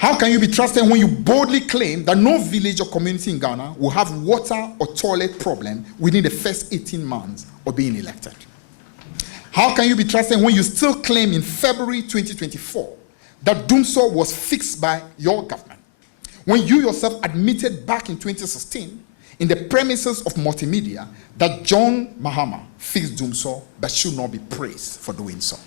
How can you be trusted when you boldly claim that no village or community in Ghana will have water or toilet problem within the first 18 months of being elected? How can you be trusted when you still claim in February 2024 that Dumsor was fixed by your government, when you yourself admitted back in 2016 in the premises of multimedia that John Mahama fixed Dumsor but should not be praised for doing so?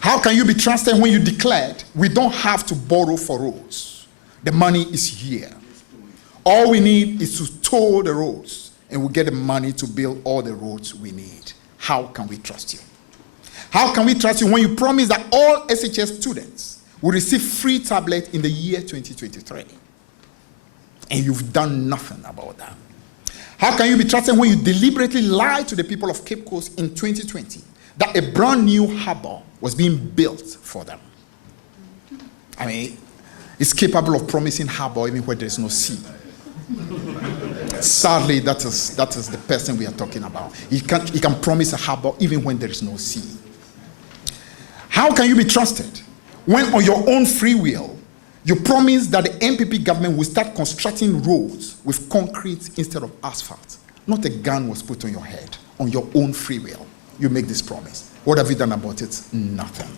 How can you be trusted when you declared we don't have to borrow for roads? The money is here. All we need is to toll the roads and we'll get the money to build all the roads we need. How can we trust you? How can we trust you when you promise that all SHS students will receive free tablets in the year 2023? And you've done nothing about that. How can you be trusted when you deliberately lied to the people of Cape Coast in 2020 that a brand new harbor was being built for them? I mean, it's capable of promising harbor even where there's no sea. Sadly, that is the person we are talking about. He can promise a harbor even when there is no sea. How can you be trusted when on your own free will you promise that the NPP government will start constructing roads with concrete instead of asphalt? Not a gun was put on your head. On your own free will, you make this promise. What have you done about it? Nothing.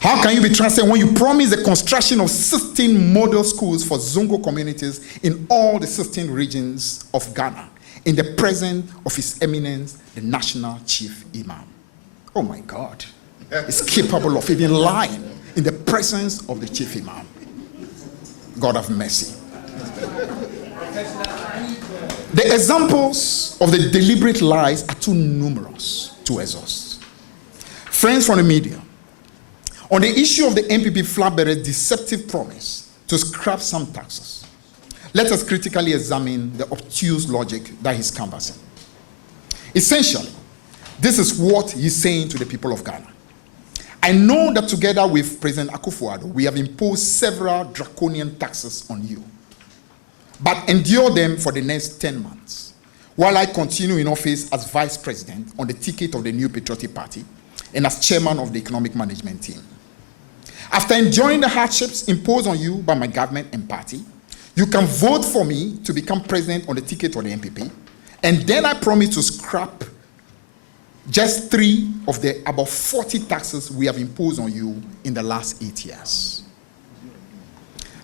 How can you be trusted when you promise the construction of 16 model schools for Zongo communities in all the 16 regions of Ghana in the presence of His Eminence, the National Chief Imam? Oh my God. It's capable of even lying in the presence of the Chief Imam. God have mercy. The examples of the deliberate lies are too numerous to exhaust. Friends from the media, on the issue of the NPP flag-bearer's deceptive promise to scrap some taxes, let us critically examine the obtuse logic that he's canvassing. Essentially, this is what he's saying to the people of Ghana. I know that together with President Akufo Addo, we have imposed several draconian taxes on you, but endure them for the next 10 months, while I continue in office as Vice President on the ticket of the New Patriotic Party and as Chairman of the Economic Management Team. After enduring the hardships imposed on you by my government and party, you can vote for me to become President on the ticket of the NPP, and then I promise to scrap just 3 of the about 40 taxes we have imposed on you in the last 8 years.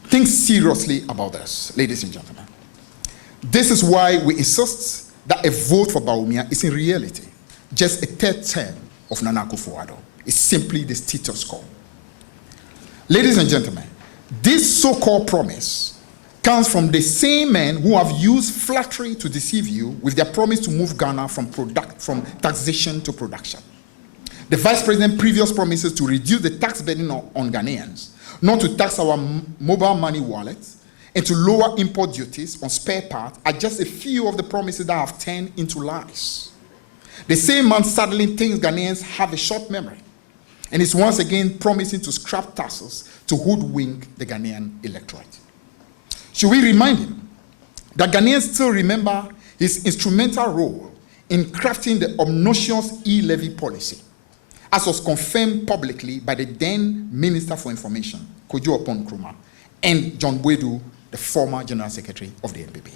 Think seriously about this, ladies and gentlemen. This is why we insist that a vote for Bawumia is in reality just a third term of Nana Akufo Addo. It's simply the status quo. Ladies and gentlemen, this so-called promise comes from the same men who have used flattery to deceive you with their promise to move Ghana from taxation to production. The Vice President's previous promises to reduce the tax burden on Ghanaians, not to tax our mobile money wallets, and to lower import duties on spare parts are just a few of the promises that have turned into lies. The same man sadly thinks Ghanaians have a short memory and is once again promising to scrap taxes to hoodwink the Ghanaian electorate. Should we remind him that Ghanaians still remember his instrumental role in crafting the obnoxious e-levy policy, as was confirmed publicly by the then Minister for Information, Kojo Opon Nkrumah, and John Boadu, the former General Secretary of the NPP.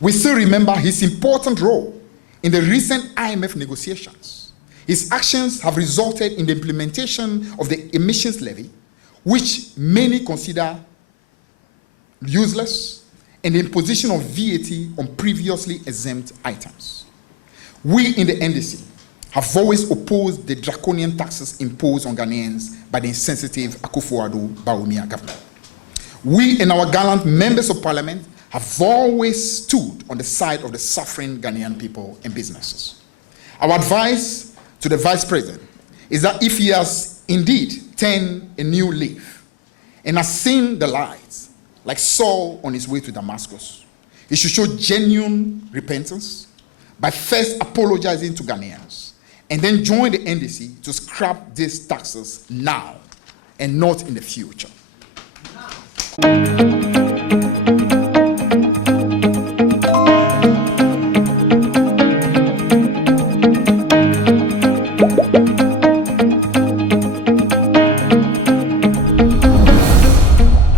We still remember his important role in the recent IMF negotiations. His actions have resulted in the implementation of the emissions levy, which many consider useless, and the imposition of VAT on previously exempt items. We in the NDC have always opposed the draconian taxes imposed on Ghanaians by the insensitive Akufo Addo Bawumia government. We and our gallant members of parliament have always stood on the side of the suffering Ghanaian people and businesses. Our advice to the Vice President is that if he has indeed turned a new leaf and has seen the lights, like Saul on his way to Damascus, he should show genuine repentance by first apologizing to Ghanaians and then join the NDC to scrap these taxes now and not in the future.